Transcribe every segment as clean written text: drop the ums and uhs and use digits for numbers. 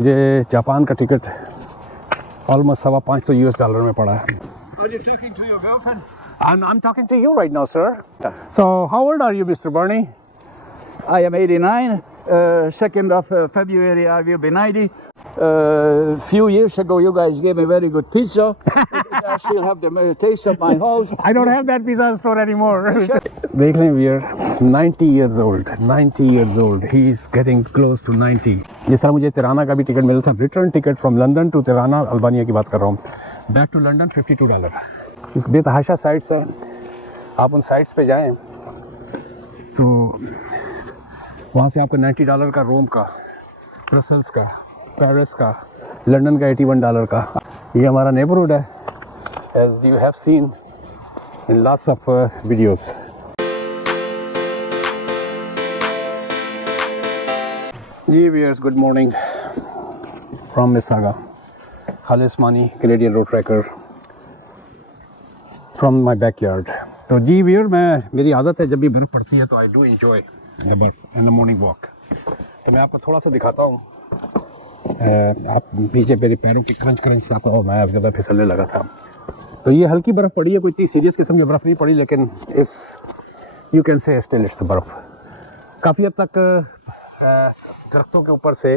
मुझे जापान का ticket almost $550 US में पड़ा है। Are you talking to your girlfriend? I'm talking to you right now, sir. So, how old are you, Mr. Bernie? I am 89. 2nd of February I will be 90. Few years ago you guys gave me very good pizza. I still have the taste of my house. I don't have that pizza store anymore. देख लें, we are 90 years old. 90 years old. He is getting close to 90. जिस तरह मुझे Tirana का भी ticket मिला था, return ticket from London to Tirana, Albania की बात कर रहा हूँ, बैक टू लंदन $52। इस बेतहाशा साइट्स हैं, आप उन साइट्स पे जाएं तो वहाँ से आपको $90 का रोम का, ब्रसल्स का, पेरिस का, लंदन का $81 का। ये हमारा नेबरहुड है, as you have seen in lots of videos. Ji viewers, good morning from Mississauga. Khalis Mani, Canadian road tracker from my backyard. तो जी व्यूअर, मेरी आदत है जब भी बर्फ़ पड़ती है तो आई डू एंजॉय द बर्फ एंड द मॉर्निंग वॉक। तो मैं आपको थोड़ा सा दिखाता हूँ। आप पीछे मेरे पैरों की क्रंच से आपको मैं अब जब फिसलने लगा था। तो ये हल्की बर्फ़ पड़ी है, कोई इतनी सीरियस किस्म की बर्फ़ नहीं पड़ी, लेकिन इस you can say still it's बर्फ़। काफ़ी हद तक दरख्तों के ऊपर से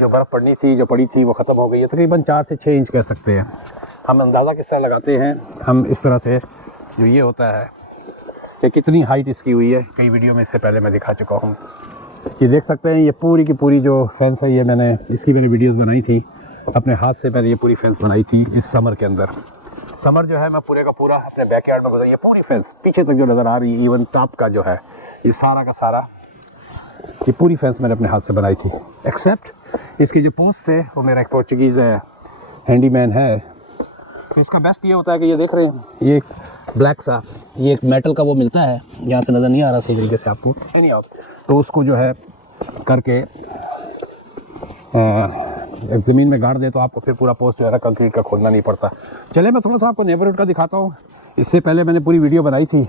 जो बर्फ़ पड़नी थी, जो पड़ी थी, वो ख़त्म हो गई है। तकरीबन 4 से 6 इंच कह सकते हैं। हम अंदाज़ा किस तरह लगाते हैं, हम इस तरह से जो ये होता है कि कितनी हाइट इसकी हुई है, कई वीडियो में इससे पहले मैं दिखा चुका हूँ। ये देख सकते हैं, ये पूरी की पूरी जो फेंस है, ये मैंने वीडियोस बनाई थी अपने हाथ से। मैंने ये पूरी फेंस बनाई थी इस समर के अंदर। समर जो है मैं पूरे का पूरा अपने बैकयार्ड में गुजारी। ये पूरी फेंस पीछे तक जो नज़र आ रही है, इवन टॉप का जो है, ये सारा का सारा, ये पूरी फेंस मैंने अपने हाथ से बनाई थी। एक्सेप्ट इसके जो पोस्ट थे, वो मेरा एक पोर्चुगीज़ हैंडीमैन है। तो इसका बेस्ट ये होता है कि ये देख रहे हैं, ये एक ब्लैक सा, ये एक मेटल का वो मिलता है, यहाँ से नज़र नहीं आ रहा सही तरीके से आपको, नहीं आता, तो उसको जो है करके एक ज़मीन में गाड़ दे तो आपको फिर पूरा पोस्ट जो है ना कंक्रीट का खोदना नहीं पड़ता। चले मैं थोड़ा सा आपको नेबरहुड का दिखाता हूँ। इससे पहले मैंने पूरी वीडियो बनाई थी,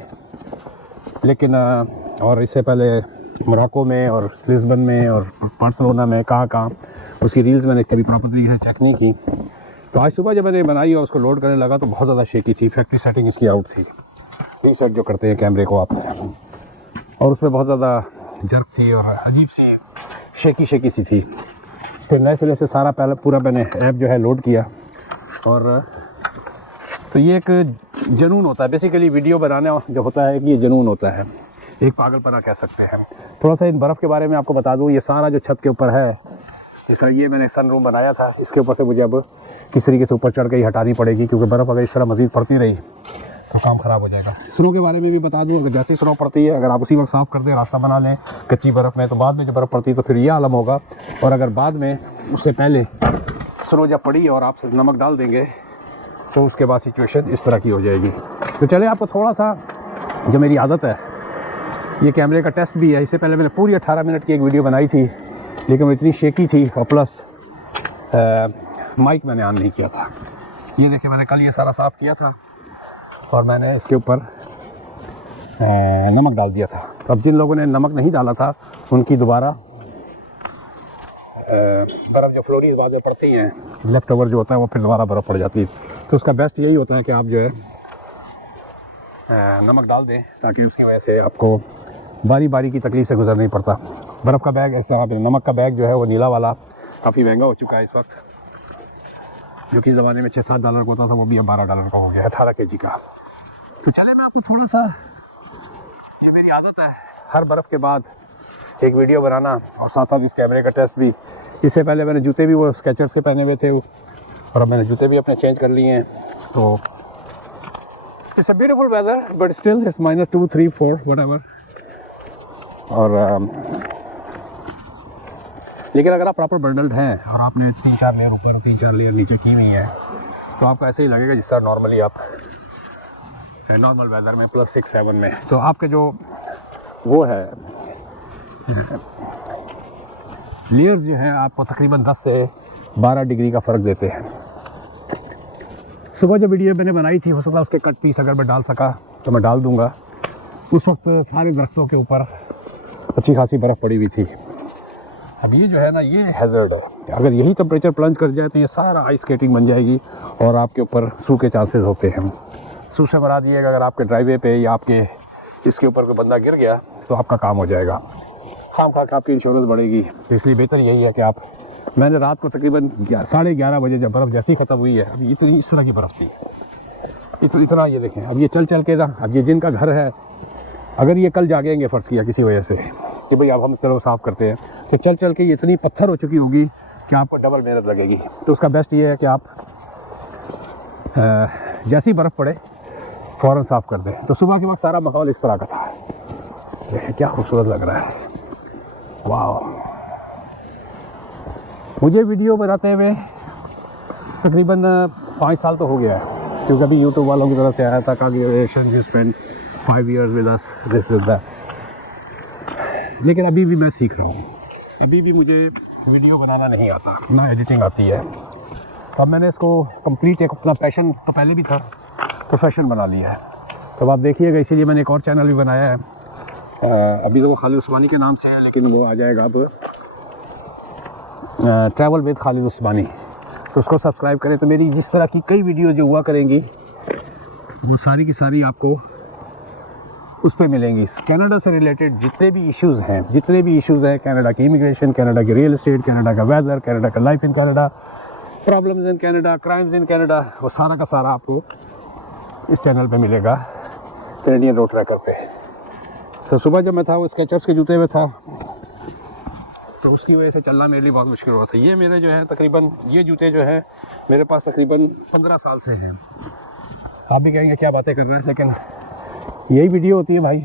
लेकिन और इससे पहले मोरक्को में और लिस्बन में और बार्सिलोना में कहाँ उसकी रील्स मैंने कभी प्रॉपर तरीके से चेक नहीं की। तो आज सुबह जब मैंने बनाई और उसको लोड करने लगा तो बहुत ज़्यादा शेकी थी। फैक्ट्री सेटिंग इसकी आउट थी, रीसेट जो करते हैं कैमरे को आप, और उसमें बहुत ज़्यादा जर्क थी और अजीब सी शेकी सी थी। फिर नए सिरे से सारा पहले पूरा मैंने ऐप जो है लोड किया। और तो ये एक जुनून होता है बेसिकली, वीडियो बनाना जो होता है कि ये जुनून होता है, एक पागलपना कह सकते हैं। थोड़ा सा इन बर्फ़ के बारे में आपको बता दूँ। ये सारा जो छत के ऊपर है, इस तरह ये मैंने सन रूम बनाया था, इसके ऊपर से मुझे अब किस तरीके से ऊपर चढ़ के ही हटानी पड़ेगी, क्योंकि बर्फ़ अगर इस तरह मज़ीद पड़ती रही तो काम ख़राब हो जाएगा। स्नो के बारे में भी बता दूं, अगर जैसे स्नो पड़ती है, अगर आप उसी वक्त साफ़ कर दें, रास्ता बना लें कच्ची बर्फ़ में, तो बाद में जब बर्फ़ पड़ती है तो फिर ये आलम होगा। और अगर बाद में उससे पहले स्नो जब पड़ी और आप नमक डाल देंगे तो उसके बाद सिचुएशन इस तरह की हो जाएगी। तो चले आपको थोड़ा सा, जो मेरी आदत है, ये कैमरे का टेस्ट भी है। इससे पहले मैंने पूरी 18 मिनट की एक वीडियो बनाई थी, लेकिन वो इतनी शेकी थी और प्लस माइक मैंने ऑन नहीं किया था। ये देखिए, मैंने कल ये सारा साफ़ किया था और मैंने इसके ऊपर नमक डाल दिया था। तो अब जिन लोगों ने नमक नहीं डाला था, उनकी दोबारा बर्फ़ जो फ्लोरीज बाद में पड़ती हैं, लेफ्ट ओवर जो होता है, वो फिर दोबारा बर्फ़ पड़ जाती है। तो उसका बेस्ट यही होता है कि आप जो है नमक डाल दें, ताकि उसकी वजह से आपको बारी बारी की तकलीफ़ से गुजरना नहीं पड़ता। बर्फ़ का बैग इस तरह, नमक का बैग जो है वो नीला वाला काफ़ी महंगा हो चुका है इस वक्त, जो कि ज़माने में $6-7 का होता था, वो भी अब $12 का हो गया है, 18 kg का। तो चले मैं आपको थोड़ा सा, ये मेरी आदत है हर बर्फ़ के बाद एक वीडियो बनाना और साथ साथ इस कैमरे का टेस्ट भी। इससे पहले मैंने जूते भी वो स्केचर्स के पहने हुए थे, और अब मैंने जूते भी अपने चेंज कर लिए हैं। तो it's a beautiful weather, but still it's -2, 3, 4 whatever. और लेकिन अगर आप प्रॉपर बंडल्ड हैं और आपने 3-4 लेयर ऊपर और 3-4 लेयर नीचे की हुई है, तो आपको ऐसे ही लगेगा जिस तरह नॉर्मली आप नॉर्मल वेदर में +6-7 में। तो आपके जो वो है लेयर्स जो हैं, आपको तकरीबन 10 से 12 डिग्री का फ़र्क देते हैं। सुबह जो वीडियो मैंने बनाई थी, हो सकता है उसके कट पीस अगर मैं डाल सका तो मैं डाल दूँगा। उस वक्त सारे दरख्तों के ऊपर अच्छी खासी बर्फ़ पड़ी हुई थी। अब ये जो है ना, ये हैज़र्ड है। अगर यही टेम्परेचर प्लंज कर जाए तो ये सारा आइस स्केटिंग बन जाएगी और आपके ऊपर सू के चांसेस होते हैं। सू से मरा दिएगा, अगर आपके ड्राइवे पे या आपके इसके ऊपर कोई बंदा गिर गया तो आपका काम हो जाएगा, खाम खा के आपकी इंश्योरेंस बढ़ेगी। तो इसलिए बेहतर यही है कि आप, मैंने रात को तकरीबन 11:30 बजे जब बर्फ़ जैसी ख़त्म हुई है, अभी इतनी इस तरह की बर्फ़ थी, इतना ये देखें। अब ये चल चल के ना, अब ये जिनका घर है, अगर ये कल जागेंगे फ़र्ज़ किया किसी वजह से कि भाई अब हम चलो साफ़ करते हैं, तो चल चल के ये इतनी पत्थर हो चुकी होगी कि आपको डबल मेहनत लगेगी। तो उसका बेस्ट ये है कि आप जैसी बर्फ़ पड़े फ़ौरन साफ़ कर दें। तो सुबह के वक्त सारा माहौल इस तरह का था। देखें क्या खूबसूरत लग रहा है, वाह। मुझे वीडियो बनाते हुए तकरीबन 5 साल तो हो गया है, क्योंकि अभी यूट्यूब वालों की तरफ से आया था, congratulation you spend 5 years with us, this that. लेकिन अभी भी मैं सीख रहा हूँ, अभी भी मुझे वीडियो बनाना नहीं आता, ना एडिटिंग आती है। तो अब मैंने इसको कंप्लीट एक अपना पैशन तो पहले भी था, प्रोफेशन बना लिया है। तो आप देखिएगा, इसीलिए मैंने एक और चैनल भी बनाया है। अभी तो वो खालिद उस्मानी के नाम से है, लेकिन वो आ जाएगा अब ट्रैवल विद खालिद उस्मानी। तो उसको सब्सक्राइब करें, तो मेरी जिस तरह की कई वीडियो जो हुआ करेंगी वो सारी की सारी आपको उस पर मिलेंगी। कनाडा से रिलेटेड जितने भी इश्यूज़ हैं, कनाडा की इमिग्रेशन, कनाडा की रियल एस्टेट, कनाडा का वेदर, कनाडा का life in Canada, problems in Canada, crimes in Canada, वो सारा का सारा आपको इस चैनल पे मिलेगा, कैनेडियन रोड ट्रैकर पे। तो सुबह जब मैं था वो स्केचर्स के जूते में था, तो उसकी वजह से चलना मेरे लिए बहुत मुश्किल हुआ था। ये मेरे जो है तकरीबन, ये जूते जो है मेरे पास तकरीबन 15 साल से हैं। आप भी कहेंगे क्या बातें कर रहे हैं, लेकिन यही वीडियो होती है भाई।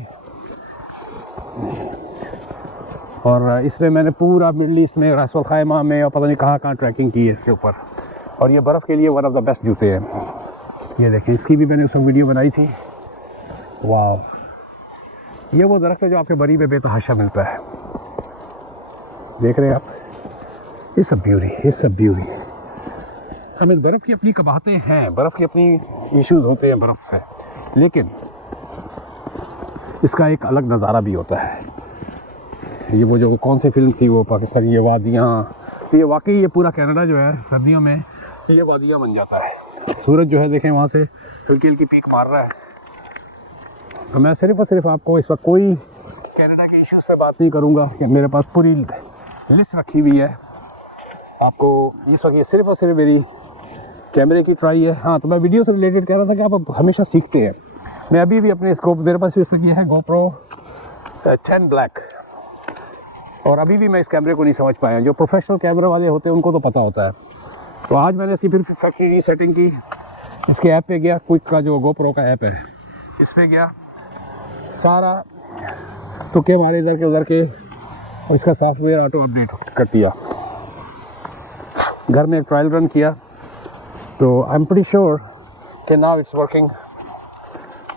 और इसमें मैंने पूरा मिडल ईस्ट में, रास अल खैमा में और पता नहीं कहाँ कहाँ ट्रैकिंग की है इसके ऊपर। और ये बर्फ़ के लिए वन ऑफ द बेस्ट जूते हैं। ये देखें, इसकी भी मैंने उस वक्त वीडियो बनाई थी। वाह, ये वो दरख्त है जो आपके बरी में बेतहाशा मिलता है, देख रहे हैं आप। It's a beauty. हमें बर्फ़ की अपनी कबाहतें हैं, बर्फ़ की अपनी इश्यूज़ होते हैं बर्फ़ से, लेकिन इसका एक अलग नज़ारा भी होता है। ये वो जो कौन सी फिल्म थी वो पाकिस्तानी, ये वादियाँ, तो ये वाकई ये पूरा कनाडा जो है सर्दियों में ये वादियाँ बन जाता है। सूरज जो है देखें वहाँ से हल्की हल्की पीक मार रहा है। तो मैं सिर्फ़ और सिर्फ आपको इस वक्त कोई कनाडा के इश्यूज़ पे बात नहीं करूँगा, कि मेरे पास पूरी लिस्ट रखी हुई है आपको। इस वक्त ये सिर्फ़ और सिर्फ मेरी कैमरे की ट्राई है। हाँ, तो मैं वीडियो से रिलेटेड कह रहा था कि आप हमेशा सीखते हैं। मैं अभी भी अपने स्कोप, मेरे पास इस वक्त ये है GoPro 10 ब्लैक, और अभी भी मैं इस कैमरे को नहीं समझ पाया। जो प्रोफेशनल कैमरा वाले होते हैं उनको तो पता होता है। तो आज मैंने इसी फिर फैक्ट्री सेटिंग की, इसके ऐप पे गया, क्विक का जो GoPro का ऐप है इस पर गया, सारा तुक्के मारे इधर के उधर के, और इसका सॉफ्टवेयर ऑटो अपडेट कर दिया। घर में एक ट्रायल रन किया, तो आई एम प्रीटी श्योर कि नाउ इट्स वर्किंग।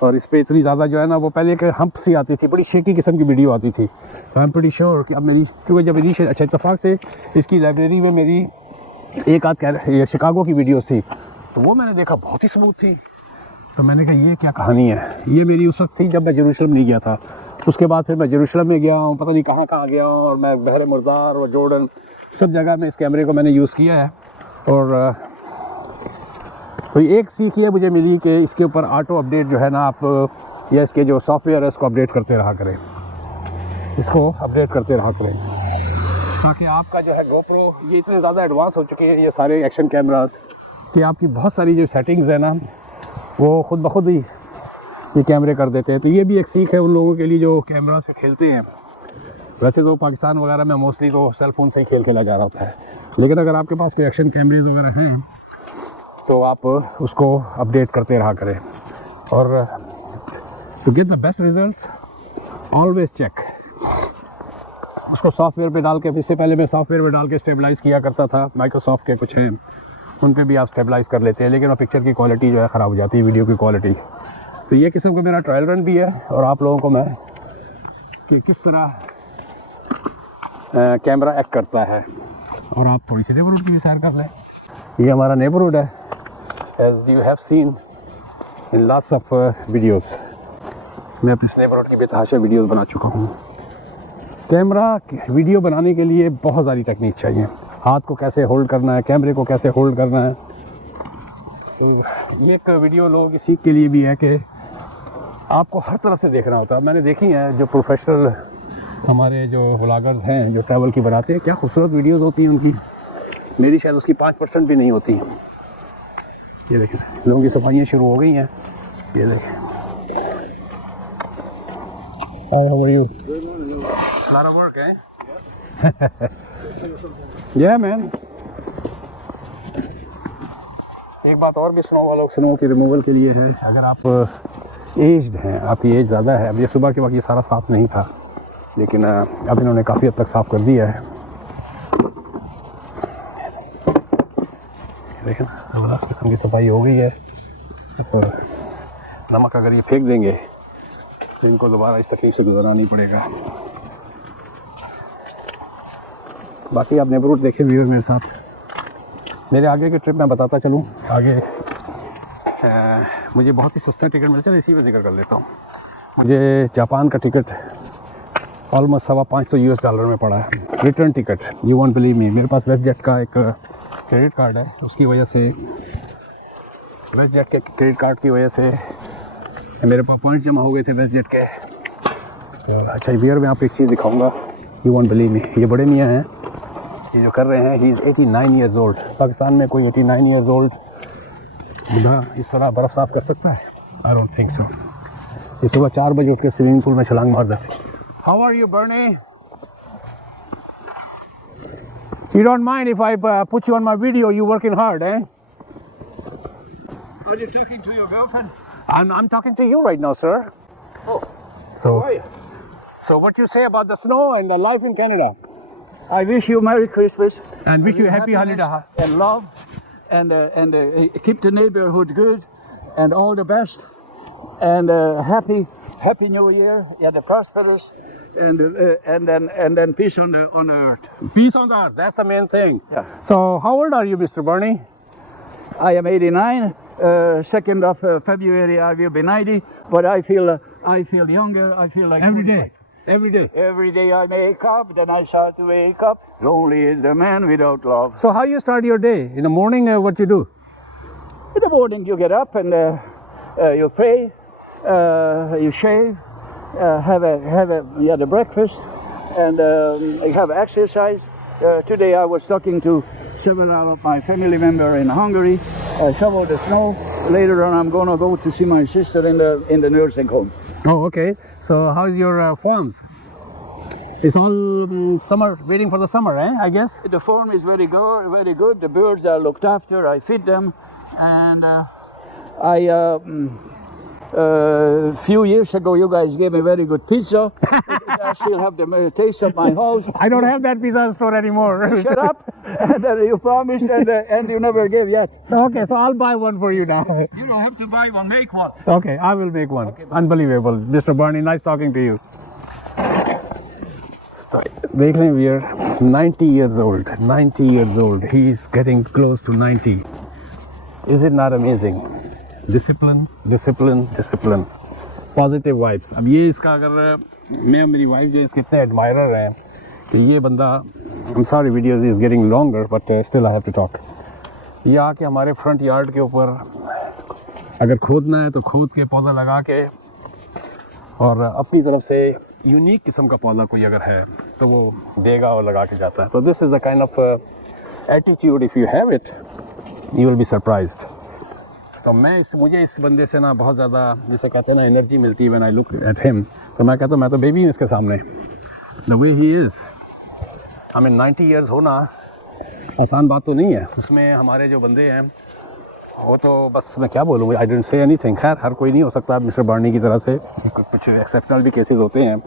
और इस पर इतनी ज़्यादा जो है ना, वो पहले एक हम्प सी आती थी, बड़ी शेकी किस्म की वीडियो आती थी। तो आई एम प्रीटी श्योर कि अब मेरी, क्योंकि जब मेरी अच्छा इत्तेफाक से इसकी लाइब्रेरी में मेरी एक आध ये शिकागो की वीडियोस थी, तो वो मैंने देखा बहुत ही स्मूथ थी। तो मैंने कहा ये क्या कहानी है। ये मेरी उस वक्त थी जब मैं जेरूशलम नहीं गया था। उसके बाद फिर मैं जेरूशलम में गया हूँ, पता नहीं कहाँ कहाँ गया हूँ, और मैं बहर मुर्दार और जॉर्डन सब जगह में इस कैमरे को मैंने यूज़ किया है। और तो एक सीख ये मुझे मिली कि इसके ऊपर ऑटो अपडेट जो है ना, आप या इसके जो सॉफ्टवेयर है इसको अपडेट करते रहा करें, इसको अपडेट करते रहा करें, ताकि आपका जो है GoPro, ये इतने ज़्यादा एडवांस हो चुके हैं ये सारे एक्शन कैमरास, कि आपकी बहुत सारी जो सेटिंग्स है ना वो खुद ब खुद ही ये कैमरे कर देते हैं। तो ये भी एक सीख है उन लोगों के लिए जो कैमरा से खेलते हैं। वैसे तो पाकिस्तान वगैरह में मोस्टली तो सेल फ़ोन से ही खेला जा रहा होता है, लेकिन अगर आपके पास कोई एक्शन कैमरेज वगैरह हैं तो आप उसको अपडेट करते रहा करें। और to get the best results always check, उसको सॉफ्टवेयर पे डाल के, इससे पहले मैं सॉफ्टवेयर पे डाल के स्टेबलाइज़ किया करता था। माइक्रोसॉफ्ट के कुछ हैं, उन पे भी आप स्टेबलाइज़ कर लेते हैं, लेकिन वो पिक्चर की क्वालिटी जो है ख़राब हो जाती है, वीडियो की क्वालिटी। तो ये किस्म का मेरा ट्रायल रन भी है, और आप लोगों को मैं कि किस तरह कैमरा एक्ट करता है। और आप थोड़ी सी नेबरहुड की भी सैर कर लें। ये हमारा नेबरहुड है, as you have seen in lots of videos. मैं अपने नेबरहुड की बेतहाशा वीडियोस बना चुका हूँ। कैमरा वीडियो बनाने के लिए बहुत सारी टेक्निक चाहिए। हाथ को कैसे होल्ड करना है, कैमरे को कैसे होल्ड करना है। तो ये एक वीडियो लोगों की सीख के लिए भी है कि आपको हर तरफ से देखना होता है। मैंने देखी है जो प्रोफेशनल हमारे जो व्लॉगर्स हैं जो ट्रैवल की बनाते हैं, क्या खूबसूरत वीडियोस होती हैं उनकी। मेरी शायद उसकी 5% भी नहीं होती। ये देखें, लोगों की सफाइयाँ शुरू हो गई हैं। ये देखें। How are you? Lot of work, eh? Yeah, man. एक बात और भी स्नो वालों स्नो की रिमूवल के लिए है, अगर आप एज्ड हैं, आपकी एज ज़्यादा है। अब ये सुबह के वक्त ये सारा साफ़ नहीं था, लेकिन अब इन्होंने काफ़ी हद तक साफ़ कर दिया है। देखें ना, ज़बरदस्त किस्म की सफाई हो गई है। और नमक अगर ये फेंक देंगे तो इनको दोबारा इस तकलीफ से गुजरना नहीं पड़ेगा। बाकी आप नेबरहुड देखें व्यूअर मेरे साथ। मेरे आगे की ट्रिप मैं बताता चलूँ आगे। मुझे बहुत ही सस्ता टिकट मिला, चलो इसी में जिक्र कर लेता हूँ। मुझे जापान का टिकट ऑलमोस्ट $550 में पड़ा है, return ticket. You won't believe me, मेरे पास वेस्ट जेट का एक क्रेडिट कार्ड है, उसकी वजह से वेस्ट जेट के क्रेडिट कार्ड की वजह से मेरे पास पॉइंट जमा हो गए थे वेस्ट जेट के। तो अच्छा वियर में आपको एक चीज़ दिखाऊंगा, यू वॉन्ट बिलीव मी। ये बड़े मियाँ हैं, ये जो कर रहे हैं, he is 89 years old. Pakistan में कोई 89 ईयर्स ओल्ड बूढ़ा इस तरह बर्फ़ साफ़ कर सकता है? I don't think so. ये सुबह 4 बजे उठ के स्विमिंग पूल में छलांग मार देते। How are you Bernie? You don't mind if I put you on my video? You working hard, eh? Are you talking to your girlfriend? I'm talking to you right now, sir. Oh, So, how are you? so what you say about the snow and the life in Canada? I wish you Merry Christmas. And wish you happy happiness holiday. and love, and keep the neighborhood good, and all the best, and happy New Year, yeah, the prosperous, and then peace on the earth. Peace on the earth. That's the main thing. Yeah. So, how old are you, Mr. Bernie? I am 89. 2nd of February I will be 90, but I feel younger. I feel like Every 25. day. Every day. Every day I wake up, then I start to wake up. Lonely is the man without love. So, how you start your day? In the morning, what you do? In the morning you get up and you pray, you shave, have the breakfast, and have exercise. Today I was talking to several of my family members in Hungary. Shovel the snow. Later on I'm gonna go to see my sister in the nursing home. Oh, okay. So, how's your farms? It's all summer, waiting for the summer, eh? I guess. The farm is very good, very good. The birds are looked after. I feed them, and few years ago, you guys gave me very good pizza. I still have the taste of my house. I don't have that pizza store anymore. Shut up! And you promised, and you never gave yet. Okay, so I'll buy one for you now. You don't have to buy one, make one. Okay, I will make one. Unbelievable. Mr. Barney, nice talking to you. So, देख लें we are 90 years old. 90 years old. He is getting close to 90. Is it not amazing? Discipline, discipline, discipline. Positive vibes. अब ये इसका अगर मैं मेरी wife जो इसके इतने एडमायरर हैं कि ये बंदा, I'm sorry video is getting longer but still I have to talk. ये आके हमारे फ्रंट यार्ड के ऊपर अगर खोदना है तो खोद के पौधा लगा के और अपनी तरफ से यूनिक किस्म का पौधा कोई अगर है तो वो देगा और लगा के जाता है। तो this is the kind of attitude, if you have it you will be surprised. तो मुझे इस बंदे से ना बहुत ज़्यादा, जिसे कहते हैं ना, एनर्जी मिलती है when I look at him. तो मैं कहता हूँ मैं तो बेबी हूँ इसके सामने। द वे ही इज़, हमें 90 ईयर्स होना आसान बात तो नहीं है। उसमें हमारे जो बंदे हैं वो तो बस मैं क्या बोलूँ, आई डेंट से एनीथिंग। खैर हर कोई नहीं हो सकता मिस्टर बार्नी की तरह से, कुछ एक्सेप्शनल भी केसेस होते हैं,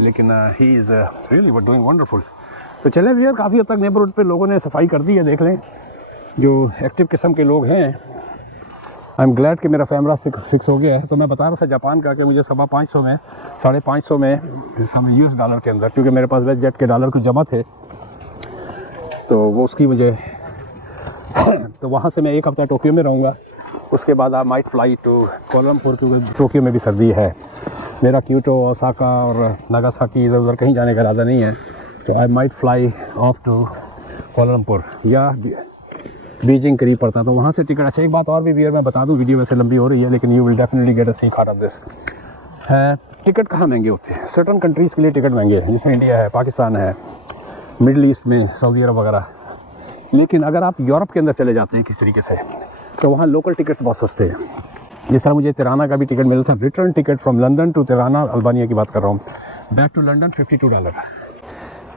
लेकिन he is really but doing wonderful. तो चले भैया, काफ़ी हद तक नेबरहुड पे लोगों ने सफाई कर दी है। देख लें जो एक्टिव किस्म के लोग हैं। आई एम ग्लैड कि मेरा कैमरा फिक्स हो गया है। तो मैं बता रहा था जापान का कि मुझे $550 में, $550 में US डॉलर के अंदर, क्योंकि मेरे पास वेस्ट जेट के डॉलर कुछ जमा थे तो वो उसकी मुझे तो वहाँ से मैं 1 हफ्ता टोक्यो में रहूँगा। उसके बाद आई माइट फ्लाई टू कोलमपुर, क्योंकि टोक्यो में भी सर्दी है। मेरा क्योटो, ओसाका और नागासाकी इधर उधर कहीं जाने का इरादा नहीं है, तो I might fly off to Kuala Lumpur या बीजिंग करीब पड़ता, तो वहाँ से टिकट। अच्छा, एक बात और भी वियर मैं बता दूँ, वीडियो वैसे लंबी हो रही है लेकिन you will definitely get a सीख आउट ऑफ दिस है। टिकट कहाँ महंगे होते हैं? सर्टन कंट्रीज़ के लिए टिकट महंगे हैं, जैसे इंडिया है, पाकिस्तान है, मिडल ईस्ट में सऊदी अरब वगैरह। लेकिन अगर आप यूरोप के अंदर चले जाते हैं किस तरीके से, तो वहाँ लोकल टिकट्स बहुत सस्ते हैं। जिस तरह मुझे तिराना का भी टिकट मिला था, return ticket from London to Tirana, Albania की बात कर रहा हूँ, बैक टू लंदन $52।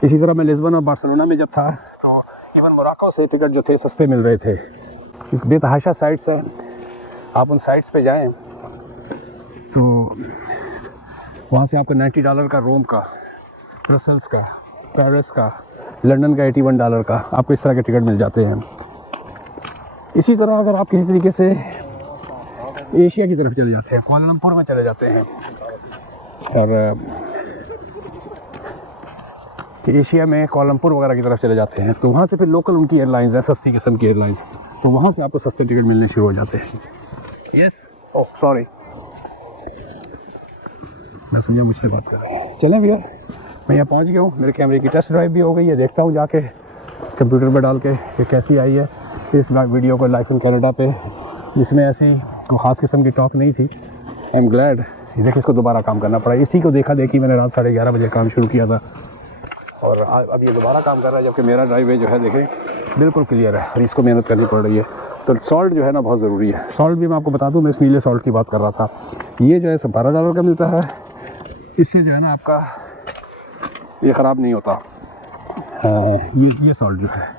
इसी तरह मैं लिस्बन और बार्सिलोना में जब था, तो इवन मोरक्को से टिकट जो थे सस्ते मिल रहे थे। इस बेतहाशा साइट्स हैं, आप उन साइट्स पे जाएं तो वहाँ से आपको $90 का रोम का, ब्रसल्स का, पेरिस का, लंदन का $81 का आपको इस तरह के टिकट मिल जाते हैं। इसी तरह अगर आप किसी तरीके से एशिया की तरफ चले जाते हैं, कुआलालंपुर में चले जाते हैं, और एशिया में कुआलालंपुर वगैरह की तरफ चले जाते हैं, तो वहाँ से फिर लोकल उनकी एयरलाइंस हैं, सस्ती किस्म की एयरलाइंस, तो वहाँ से आपको सस्ते टिकट मिलने शुरू हो जाते हैं। यस, ओह सॉरी, मैं समझा मुझसे बात कर रहे हैं। चलें भैया, मैं यहाँ पहुँच गया हूँ, मेरे कैमरे की टेस्ट ड्राइव भी हो गई है, देखता हूँ जाके कंप्यूटर पर डाल के ये कैसी आई है। तो इस वीडियो को लाइफ इन कनाडा पे, जिसमें ऐसी कोई ख़ास किस्म की टॉक नहीं थी, आई एम ग्लैड। देखिए, इसको दोबारा काम करना पड़ा, इसी को देखा देखी मैंने रात 11:30 बजे काम शुरू किया था, और अब ये दोबारा काम कर रहा है, जबकि मेरा ड्राइव जो है देखें बिल्कुल क्लियर है, और इसको मेहनत करनी पड़ रही है। तो सॉल्ट जो है ना बहुत ज़रूरी है। सॉल्ट भी मैं आपको बता दूं, मैं इस नीले सॉल्ट की बात कर रहा था, ये जो है $12 का मिलता है। इससे जो है ना आपका ये ख़राब नहीं होता। ये सॉल्ट जो है,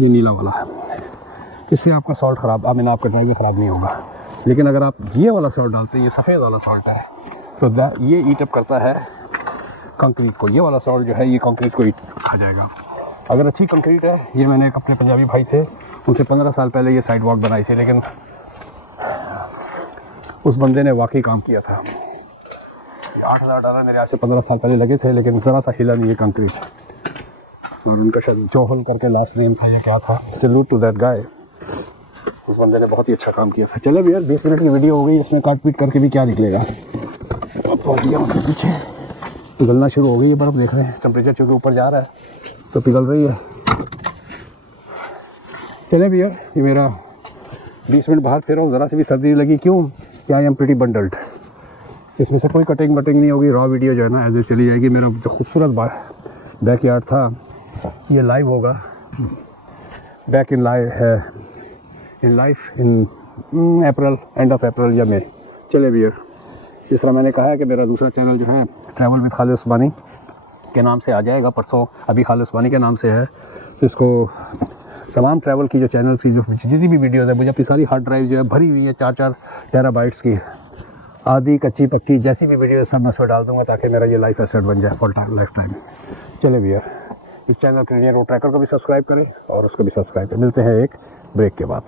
ये नीला वाला है, इससे आपका सॉल्ट ख़राब, आई मीन आपका ड्राइव ख़राब नहीं होगा। लेकिन अगर आप ये वाला सॉल्ट डालते हैं, ये सफ़ेद वाला सॉल्ट है, तो ये ईट अप करता है कंक्रीट को। ये वाला सॉल्ट जो है ये कंक्रीट को खा जाएगा। अगर अच्छी कंक्रीट है, ये मैंने एक अपने पंजाबी भाई थे, उनसे 15 साल पहले ये साइड वॉक बनाई थी, लेकिन उस बंदे ने वाकई काम किया था। $8,000 मेरे आज से 15 साल पहले लगे थे, लेकिन ज़रा सा हिला नहीं है कंक्रीट। और उनका शायद चौहल करके लास्ट नेम था, ये क्या था, सैल्यूट टू दैट गाय। उस बंदे ने बहुत ही अच्छा काम किया था। चलो भैया, 20 मिनट की वीडियो हो गई, इसमें काट पीट करके भी क्या निकलेगा। तो पहुँच गया उनके पीछे, पिघलना शुरू हो गई है बर्फ़, देख रहे हैं टेम्परेचर चूँकि ऊपर जा रहा है तो पिघल रही है। चले भैया, ये मेरा 20 मिनट बाहर फिर ज़रा से भी सर्दी लगी, क्यों? क्या आई एम प्रीटी बंडल्ड। इसमें से कोई कटिंग वटिंग नहीं होगी, रॉ वीडियो जो है ना एज ए चली जाएगी। मेरा जो खूबसूरत बैक यार्ड था, ये लाइव होगा, back in life in April, end of April या मई। चले भैया, जिस तरह मैंने कहा है कि मेरा दूसरा चैनल जो है ट्रैवल विद खालिद उस्मानी के नाम से आ जाएगा परसों, अभी खालिद उस्मानी के नाम से है, तो इसको तमाम ट्रैवल की जो चैनल्स की जो जितनी भी वीडियोज़ है, मुझे अपनी सारी हार्ड ड्राइव जो है भरी हुई है 4-4 टेराबाइट्स की, आधी कच्ची पक्की जैसी भी वीडियो सब मैं उसमें डाल दूँगा, ताकि मेरा ये लाइफ एसेट बन जाए फुल टाइम लाइफ टाइम। चले भैया, इस चैनल कैनेडियन रोड ट्रैकर को भी सब्सक्राइब करें और उसको भी सब्सक्राइब करें। मिलते हैं एक ब्रेक के बाद।